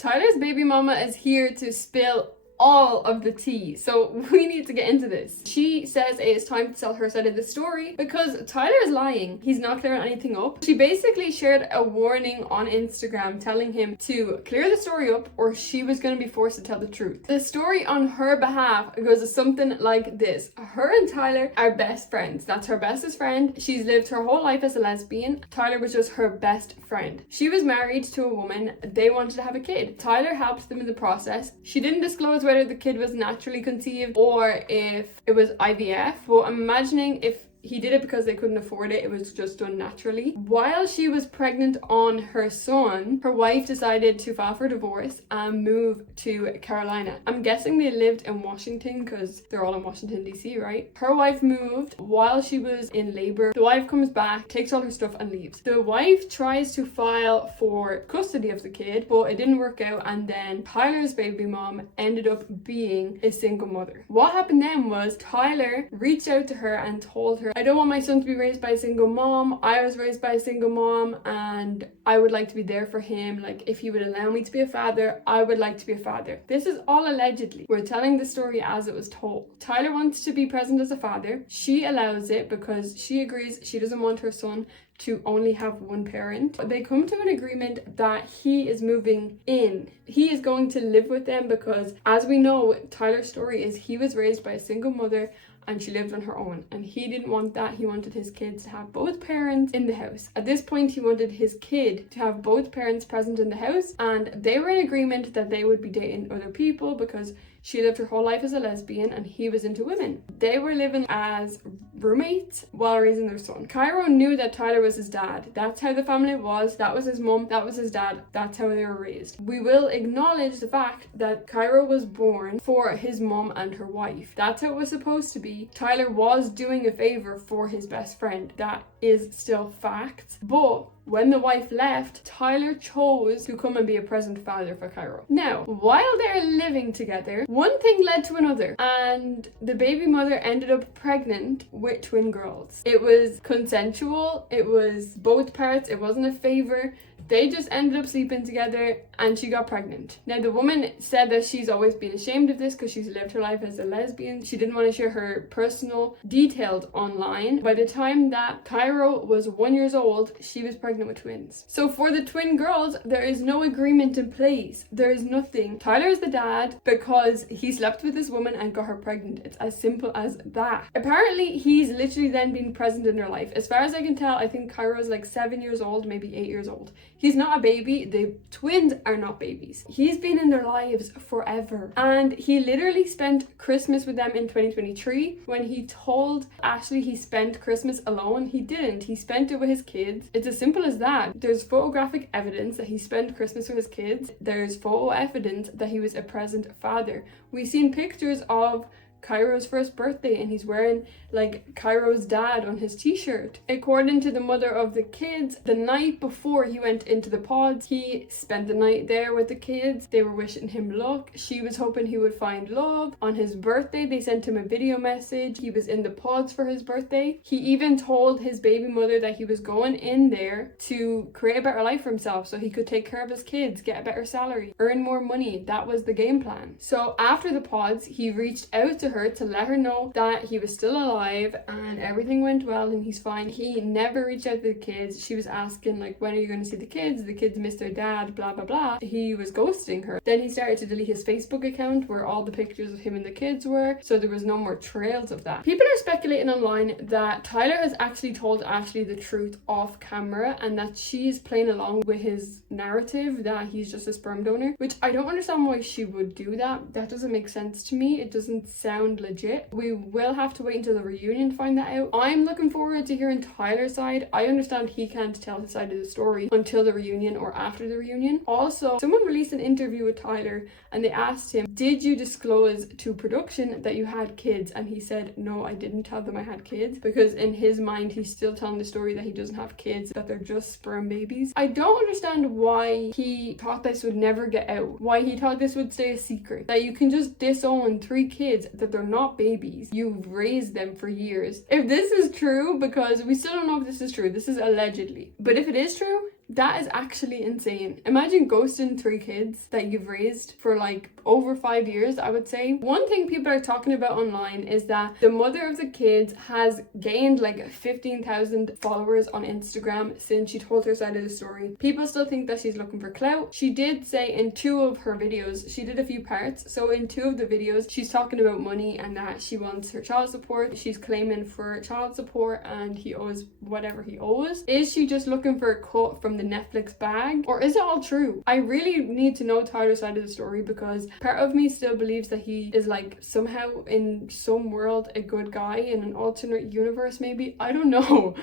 Tyler's baby mama is here to spill all of the tea, so we need to get into this. She says it is time to tell her side of the story because Tyler is lying. He's not clearing anything up. She basically shared a warning on Instagram telling him to clear the story up or she was going to be forced to tell the truth. The story on her behalf goes something like this. Her and Tyler are best friends. That's her bestest friend. She's lived her whole life as a lesbian. Tyler was just her best friend. She was married to a woman. They wanted to have a kid. Tyler helped them in the process. She didn't disclose whether the kid was naturally conceived or if it was IVF, but I'm imagining if he did it because they couldn't afford it, it was just done naturally. While she was pregnant on her son, her wife decided to file for divorce and move to Carolina. I'm guessing they lived in Washington because they're all in Washington DC, right? Her wife moved while she was in labor. The wife comes back, takes all her stuff and leaves. The wife tries to file for custody of the kid, but it didn't work out, and then Tyler's baby mom ended up being a single mother. What happened then was Tyler reached out to her and told her, I don't want my son to be raised by a single mom. I was raised by a single mom and I would like to be there for him. Like, if he would allow me to be a father, I would like to be a father. This is all allegedly. We're telling the story as it was told. Tyler wants to be present as a father. She allows it because she agrees she doesn't want her son to only have one parent. They come to an agreement that he is moving in. He is going to live with them because, as we know, Tyler's story is he was raised by a single mother and she lived on her own, and he didn't want that. He wanted his kids to have both parents in the house. At this point, he wanted his kid to have both parents present in the house, and they were in agreement that they would be dating other people because she lived her whole life as a lesbian and he was into women. They were living as roommates while raising their son. Cairo knew that Tyler was his dad. That's how the family was. That was his mum. That was his dad. That's how they were raised. We will acknowledge the fact that Cairo was born for his mum and her wife. That's how it was supposed to be. Tyler was doing a favor for his best friend. That is still fact. But when the wife left, Tyler chose to come and be a present father for Cairo. Now, while they're living together, one thing led to another, and the baby mother ended up pregnant with twin girls. It was consensual, it was both parts, it wasn't a favor. They just ended up sleeping together and she got pregnant. Now, the woman said that she's always been ashamed of this because she's lived her life as a lesbian. She didn't want to share her personal details online. By the time that Cairo was 1 year old, she was pregnant with twins. So for the twin girls, there is no agreement in place. There is nothing. Tyler is the dad because he slept with this woman and got her pregnant. It's as simple as that. Apparently, he's literally then been present in her life. As far as I can tell, I think Cairo's like 7 years old, maybe 8 years old. He's not a baby. The twins are not babies. He's been in their lives forever. And he literally spent Christmas with them in 2023. When he told Ashley he spent Christmas alone, he didn't. He spent it with his kids. It's as simple as that. There's photographic evidence that he spent Christmas with his kids. There's photo evidence that he was a present father. We've seen pictures of Cairo's first birthday and he's wearing like Cairo's dad on his t-shirt. According to the mother of the kids, the night before he went into the pods, he spent the night there with the kids. They were wishing him luck. She was hoping he would find love. On his birthday, they sent him a video message. He was in the pods for his birthday. He even told his baby mother that he was going in there to create a better life for himself so he could take care of his kids, get a better salary, earn more money. That was the game plan. So after the pods, he reached out to her to let her know that he was still alive and everything went well and he's fine. He never reached out to the kids. She was asking like, when are you going to see the kids? The kids miss their dad, blah blah blah. He was ghosting her. Then he started to delete his Facebook account where all the pictures of him and the kids were, so there was no more trails of that. People are speculating online that Tyler has actually told Ashley the truth off camera and that she's playing along with his narrative that he's just a sperm donor, which I don't understand why she would do that. That doesn't make sense to me. It doesn't sound legit. We will have to wait until the reunion to find that out. I'm looking forward to hearing Tyler's side. I understand he can't tell his side of the story until the reunion or after the reunion. Also, someone released an interview with Tyler and they asked him, did you disclose to production that you had kids? And he said, no, I didn't tell them I had kids, because in his mind he's still telling the story that he doesn't have kids, that they're just sperm babies. I don't understand why he thought this would never get out, why he thought this would stay a secret, that you can just disown 3 kids, that they're not babies, you've raised them for years. If this is true, because we still don't know if this is true, this is allegedly, but if it is true, That is actually insane. Imagine ghosting 3 kids that you've raised for like over 5 years, I would say. One thing people are talking about online is that the mother of the kids has gained like 15,000 followers on Instagram since she told her side of the story. People still think that she's looking for clout. She did say in 2 of her videos, she did a few parts, so in 2 of the videos she's talking about money and that she wants her child support. She's claiming for child support and he owes whatever he owes. Is she just looking for a cut from the Netflix bag, or is it all true? I really need to know Tyler's side of the story, because part of me still believes that he is like somehow in some world a good guy in an alternate universe, maybe. I don't know.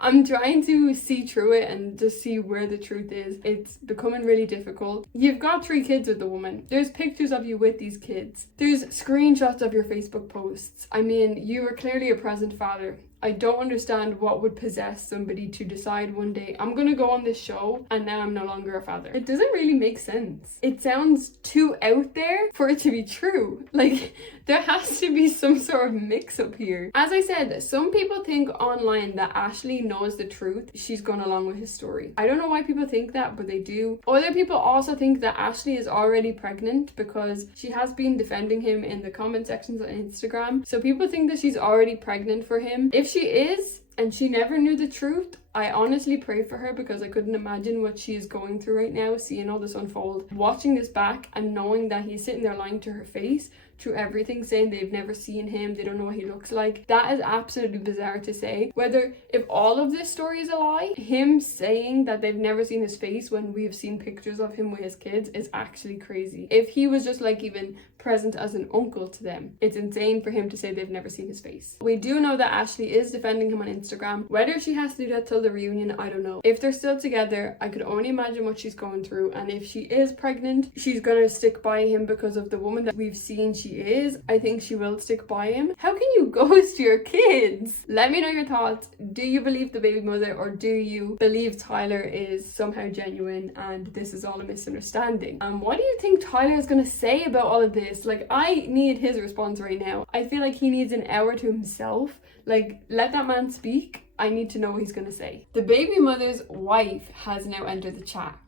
I'm trying to see through it and just see where the truth is. It's becoming really difficult. You've got 3 kids with the woman. There's pictures of you with these kids. There's screenshots of your Facebook posts. I mean, you were clearly a present father. I don't understand what would possess somebody to decide one day, I'm gonna go on this show and now I'm no longer a father. It doesn't really make sense. It sounds too out there for it to be true. Like, there has to be some sort of mix-up here. As I said, some people think online that Ashley knows the truth. She's gone along with his story. I don't know why people think that, but they do. Other people also think that Ashley is already pregnant because she has been defending him in the comment sections on Instagram. So people think that she's already pregnant for him. If she is, and she never knew the truth, I honestly pray for her, because I couldn't imagine what she is going through right now, seeing all this unfold, watching this back and knowing that he's sitting there lying to her face through everything, saying they've never seen him, they don't know what he looks like. That is absolutely bizarre to say. Whether, if all of this story is a lie, him saying that they've never seen his face when we've seen pictures of him with his kids is actually crazy. If he was just like even present as an uncle to them, it's insane for him to say they've never seen his face. We do know that Ashley is defending him on Instagram. Whether she has to do that till the reunion, I don't know. If they're still together, I could only imagine what she's going through, and if she is pregnant, she's gonna stick by him because of the woman that we've seen she is. I think she will stick by him. How can you ghost your kids? Let me know your thoughts. Do you believe the baby mother, or do you believe Tyler is somehow genuine and this is all a misunderstanding? And what do you think Tyler is gonna say about all of this? Like, I need his response right now. I feel like he needs an hour to himself. Like, let that man speak. I need to know what he's gonna say. The baby mother's wife has now entered the chat.